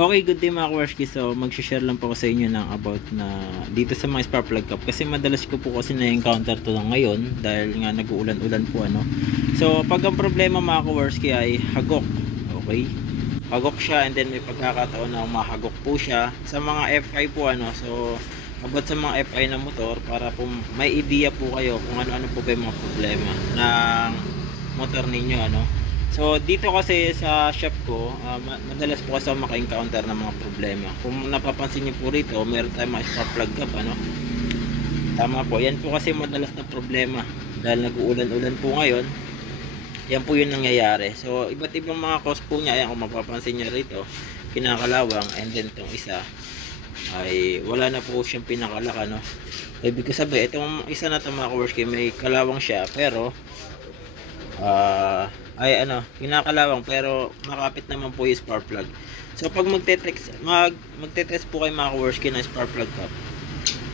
Okay, good day mga kawarski. So, mag-share lang po ako sa inyo ng about na dito sa mga spark plug cup. Kasi madalas ko po kasi na-encounter to lang ngayon dahil nga nag-uulan-ulan po ano. So, pag ang problema mga kawarski ay hagok. Okay? Hagok siya and then may pagkakataon na mahagok po siya sa mga FI po ano. So, about sa mga FI na motor para po may idea po kayo kung ano-ano po ba yung mga problema ng motor ninyo ano. So dito kasi sa shop ko, madalas po kasi ako maka-encounter ng mga problema. Kung napapansin niyo po rito, meron tayong mga spark plug gap ano. Tama po, yan po kasi madalas na problema dahil nag-uulan-ulan po ngayon. Yan po yung nangyayari. So iba't ibang mga cause po niya. Ayan, kung mapapansin niyo rito, kinakalawang, and then itong isa ay wala na po siyang pinakalak ano. Ibig sabihin, itong isa na ito mga kaworski, may kalawang siya pero ay ano, kinakalawang pero makapit naman po yung spark plug. So pag magte-test po kayo mga kaworski ng spark plug cup,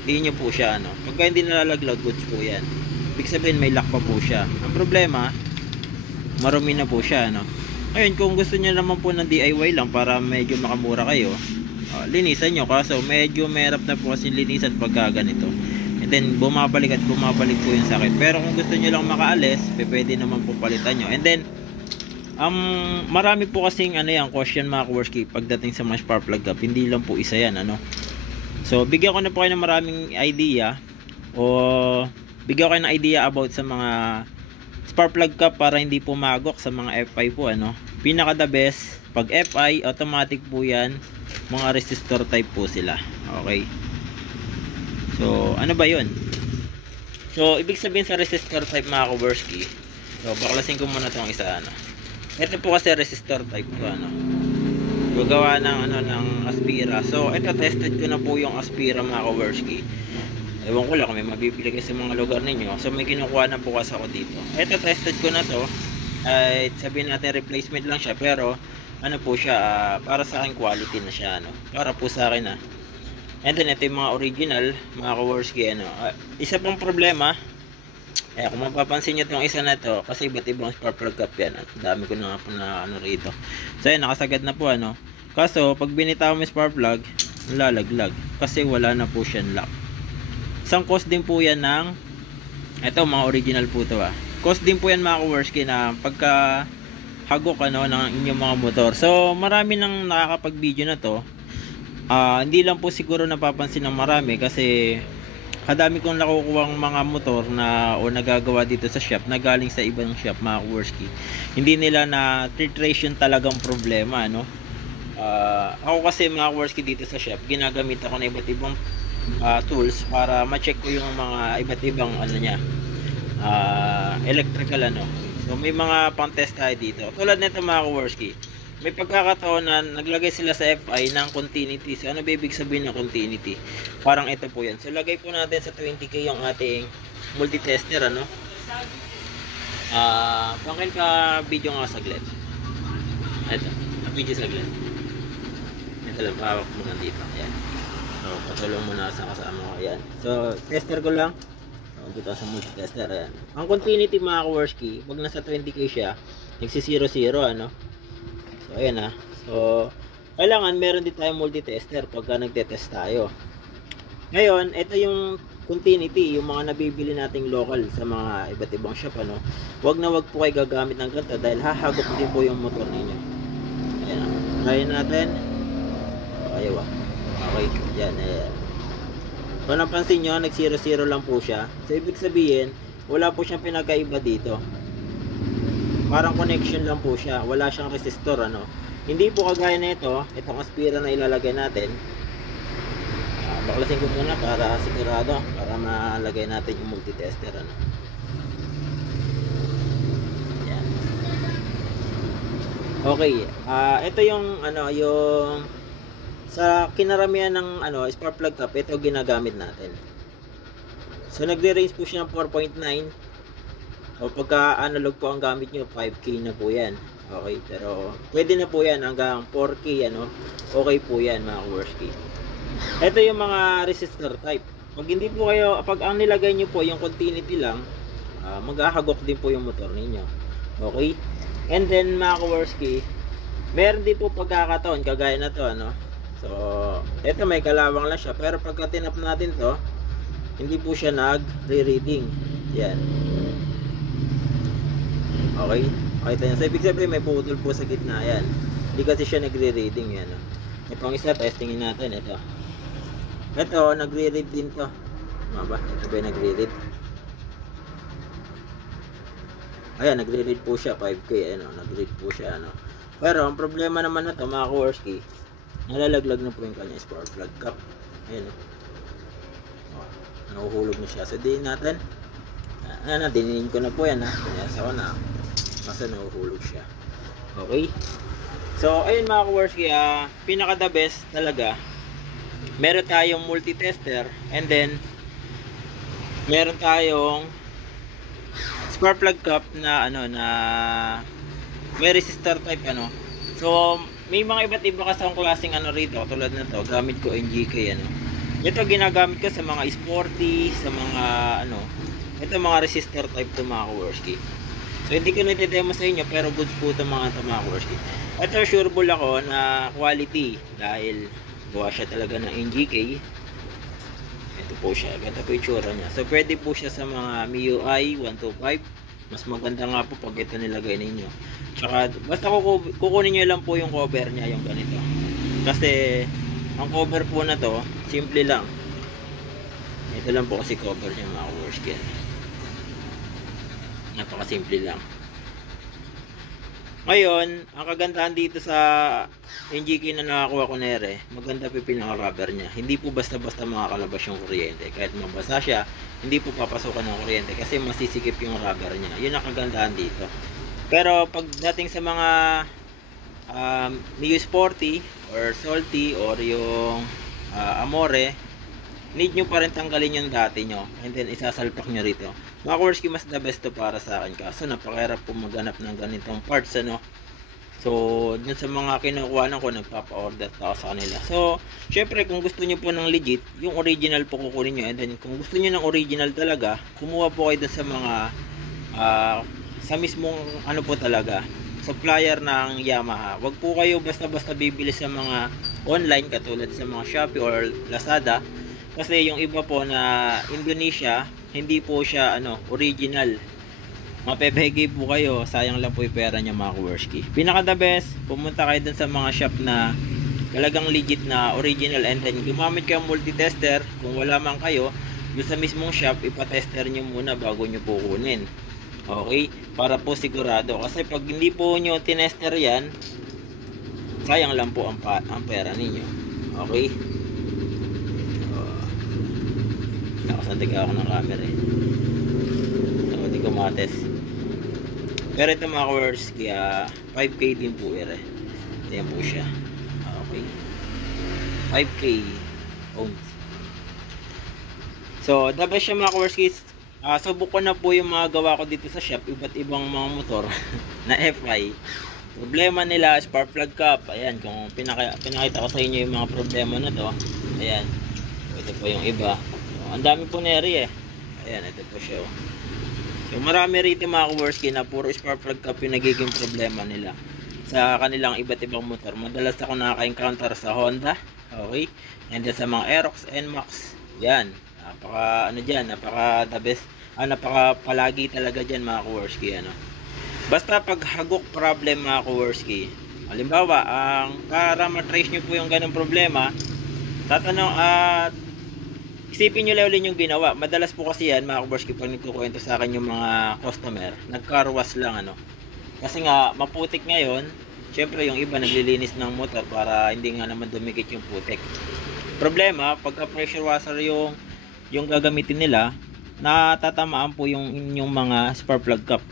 hindi nyo po siya ano. Pagka hindi nalalaglag, goods po yan. Ibig sabihin may lock pa po siya. Ang problema, marumi na po siya ano. Ngayon kung gusto niyo naman po ng DIY lang para medyo makamura kayo, linisan nyo. Kaso medyo mahirap na po kasi linisan pagka ganito. And then bumabalik at bumabalik po yung sakit. Pero kung gusto nyo lang makaalis, pwede naman po palitan nyo. And then marami po kasing ano yan, question mga kaworski pagdating sa mga spark plug gap. Hindi lang po isa yan ano. So bigyan ko na po kayo ng maraming idea, o bigyan ko kayo ng idea about sa mga spark plug gap para hindi po magok sa mga FI po ano. Pinaka the best pag FI, automatic po yan, mga resistor type po sila. Okay. So, ano ba yun? So, ibig sabihin sa resistor type mga kaworski. So, baklasin ko muna itong isa ano. Ito po kasi resistor type ko ano. Gagawa ng ano ng Aspira. So, ito tested ko na po yung Aspira mga kaworski. Ewan ko lang kung may mabibili kayo sa mga lugar ninyo. So, may kinukuha na po kasi ako dito. Ito tested ko na to. Ay sabihin natin replacement lang siya pero ano po siya, para sa akin quality na siya ano. Para po sa akin and then ito yung mga original mga kaworski ano. Isa pang problema, kung mapapansin nyo itong isa na to, kasi iba't ibang spark plug cap yan. Dami ko na nga po na ano rito. So yan, nakasagad na po ano. Kaso pag binitaw mo yung spark plug, lalaglag kasi wala na po siyang lock. Isang cause din po yan ng ito, mga original po to cause din po yan mga kaworski na pagka hagok ano ng inyong mga motor. So marami nang nakakapag video na to. Hindi lang po siguro napapansin ng marami kasi kadami kong nakukuhang mga motor na o nagagawa dito sa shop na galing sa ibang shop mga kaworski. Hindi nila na filtration talagang problema no. Ako kasi mga kaworski dito sa shop, ginagamit ako ng iba't ibang tools para ma-check ko yung mga iba't ibang ano niya, electrical ano. So may mga pang-test tayo dito. Tulad nito mga kaworski, may pagkakataon na naglagay sila sa FI ng continuity. So ano ba ibig sabihin ng continuity? Parang ito po yan. So lagay po natin sa 20k yung ating multi-tester ano. Bakit ka video nga saglit? Ito, video saglit. Ito lang, hawak mo na dito. Ayan. So patulong muna sa kasama ko. Ayan. So tester ko lang. Dito sa multi-tester. Ayan. Ang continuity mga kaworski, pag nasa 20k siya, nagsi 0-0 ano. So ayan so kailangan meron din tayong multi-tester pagka nagte-test tayo. Ngayon, ito yung continuity, yung mga nabibili nating local sa mga iba't ibang shop ano. Wag na wag po kayo gagamit ng ganito dahil hahagok din po yung motor ninyo. Ayan. Try natin. Ayaw okay, yan, ayan. Kung napansin nyo, nag 0-0 lang po siya. So ibig sabihin, wala po siyang pinagkaiba dito. Parang connection lang po siya, wala siyang resistor ano. Hindi po kagaya nito, itong Aspira na ilalagay natin. Baklasin ko muna para sigurado, para malagay natin yung multi-tester ano. Yan. Okay, ito yung ano, yung sa kinaramihan ng ano, spark plug cap, ito ginagamit natin. So nagre-range po siya ng 4.9. O pagka analog po ang gamit nyo, 5k na po yan. Okay, pero pwede na po yan hanggang 4k ano. Okay po yan mga kaworski. Ito yung mga resistor type. Pag hindi po kayo, pag ang nilagay nyo po yung continuity lang, maghahagok din po yung motor ninyo. Okay? And then mga kaworski, Meron din po pagkakataon kagaya na to, ano. So, ito may kalawang lang siya, pero pagka tinap natin to, hindi po siya nag-reading. Yan. Okay. Makita nyo. So, ibig sabihin may putol po sa gitna. Yan. Hindi kasi siya nagre-reading. Yan. Ito ang isa. Testingin natin. Ito. Ito. Nagre-read din to. Ano ba? Ito ba yung nagre-read? Ayan. Nagre-read po siya. 5K. Ano. Nagre-read po siya. Ano. Pero ang problema naman na to, mga Kowarski, nalalaglag na po yung kanya spark plug cap. Ayan. Nahuhulog na siya. So, diin natin. Diniin ko na po yan, ha. Pinasa ko na. Kasi nahuhulog siya. Okay. So, ayun mga Kowarski, pinaka the best talaga. Meron tayong multi-tester. And then, meron tayong spark plug cap na, ano, na may resistor type, ano. So, may mga iba't iba kasang klaseng ano rito. Tulad na to, gamit ko NGK, ano. Ito ginagamit ko sa mga sporty, sa mga, ano, ito mga resistor type to mga Kowarski. So, hindi ko nitidemo sa inyo, pero goods po ito mga Kowarski. Ito, sureball ako na quality dahil gawa siya talaga ng NGK. Ito po siya. Ganda po yung tsura niya. So, pwede po siya sa mga MIUI 125. Mas maganda nga po pag ito nilagay ninyo. Tsaka, basta kukunin nyo lang po yung cover niya, yung ganito. Kasi, ang cover po na to, simple lang. Ito lang po kasi cover niya mga Kowarski. Napakasimple lang. Ngayon, ang kagandahan dito sa NGK na nakakuha ko na ere, maganda po yung pinaka-rubber niya. Hindi po basta-basta makakalabas yung kuryente. Kahit mabasa siya, hindi po papasukan ng kuryente kasi masisikip yung rubber niya. Yun ang kagandahan dito. Pero pagdating sa mga Mio Sporty or Salty or yung Amore, need nyo pa rin tanggalin yung dati nyo and then isasalpak nyo rito. Mga Kowarski, mas the best to para sa akin kaso napakahirap po maghanap ng ganitong parts, ano. So dun sa mga kinukuha ko, nagpapa-order ako sa kanila. So syempre kung gusto nyo po ng legit, yung original po kukunin nyo, and then kung gusto nyo ng original talaga, kumuha po kayo dun sa mga sa mismong ano po talaga, supplier ng Yamaha. Wag po kayo basta-basta bibili sa mga online katulad sa mga Shopee or Lazada. Kasi yung iba po na Indonesia, hindi po siya ano, original. Mapepegi po kayo, sayang lang po yung pera niya mga Kowarski. Pinaka the best, pumunta kayo dun sa mga shop na talagang legit na original, and then gumamit kayo multi-tester. Kung wala man kayo, dun sa mismong shop, ipatester nyo muna bago nyo po kunin. Okay? Para po sigurado. Kasi pag hindi po nyo tinester yan, sayang lang po ang pera ninyo. Okay? Nakasantig ako ng camera eh. So, hindi ko mates. Pero ito mga Kowarski, 5K din po ere. Ayan po siya. Okay. 5K ohms. So, the best siya mga Kowarski. Subok ko na po yung mga gawa ko dito sa shop. Iba't ibang mga motor na FI. Problema nila, spark plug cap. Ayan, kung pinakita ko sa inyo yung mga problema na to. Ayan. Ito po yung iba. Ang dami po neri eh. Ayan, ito po siya. So marami rito mga Kowarski na puro spark plug cap yung nagiging problema nila sa kanilang iba't ibang motor. Madalas ako nakaka-encounter sa Honda. Okay? And then sa mga Aerox, NMAX. Yan. Napaka ano dyan, napaka the best. Napaka palagi talaga dyan mga Kowarski. Ano? Basta pag hagok problem mga Kowarski, halimbawa, para matrace nyo po yung ganong problema, tatanong isipin nyo lang ulit yung ginawa. Madalas po kasi yan mga Kowarski, pag nagkukwento sa akin yung mga customer, nag-car wash lang ano. Kasi nga maputik ngayon, syempre yung iba naglilinis ng motor para hindi nga naman dumikit yung putik. Problema, pagka pressure washer yung gagamitin nila, natatamaan po yung inyong mga spark plug cap.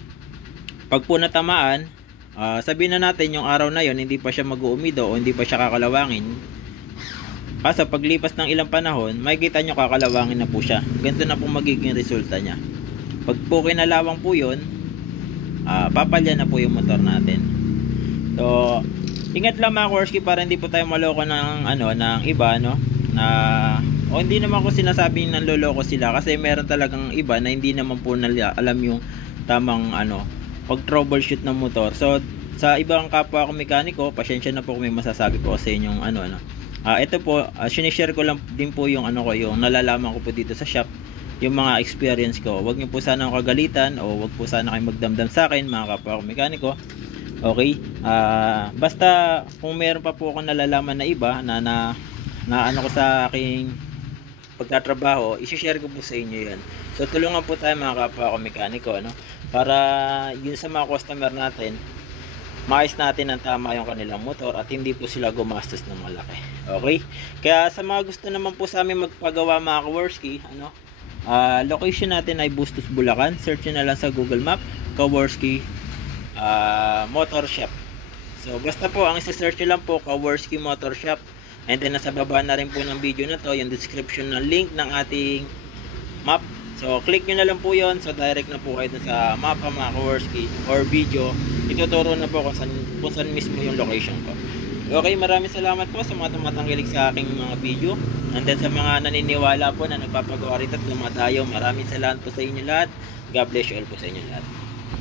Pag po natamaan, sabihin na natin yung araw na yon hindi pa siya mag-uumido o hindi pa siya kakalawangin. Kaso paglipas ng ilang panahon, makikita nyo kakalawangin na po siya. Ganito na po magiging resulta niya. Pag po kinalawang po yun, papalya na po yung motor natin. So, ingat lang mga Kowarski para hindi po tayo maloko ng ng iba, no? O hindi naman ko sinasabing ng loloko sila, kasi meron talagang iba na hindi naman po alam yung tamang pag troubleshoot ng motor. So Sa ibang kapwa ko mekaniko, pasensya na po kung may masasabi po sa inyong ito po, sinishare ko lang din po yung yung nalalaman ko po dito sa shop, yung mga experience ko. Huwag niyo po sana akong kagalitan o huwag po sana kayong magdamdam sa akin, mga kapwa ko mekaniko. Okay? Basta kung meron pa po akong nalalaman na iba na ko sa aking pagtatrabaho, i-share ko po sa inyo yan. So tulungan po tayo mga kapwa ko mekaniko, para yun sa mga customer natin, maayos natin ang tama yung kanilang motor at hindi po sila gumastos ng malaki. Okay? Kaya sa mga gusto naman po sa amin magpagawa mga Kaworski, location natin ay Bustos, Bulacan. Search nyo na lang sa Google Map, Kaworski Motor Shop. So basta po, ang isa-search nyo lang po, Kaworski Motor Shop. And then nasa baba na rin po ng video na to yung description ng link ng ating map. So click nyo na lang po yon, so direct na po kayo sa mapa mga Kaworski or video. Ituturo na po kung saan mismo yung location ko. Okay, maraming salamat po sa mga tumatangkilik sa aking mga video. And then sa mga naniniwala po na nagpapagawa rito at lumadayo, maraming salamat po sa inyo lahat. God bless you all po sa inyo lahat.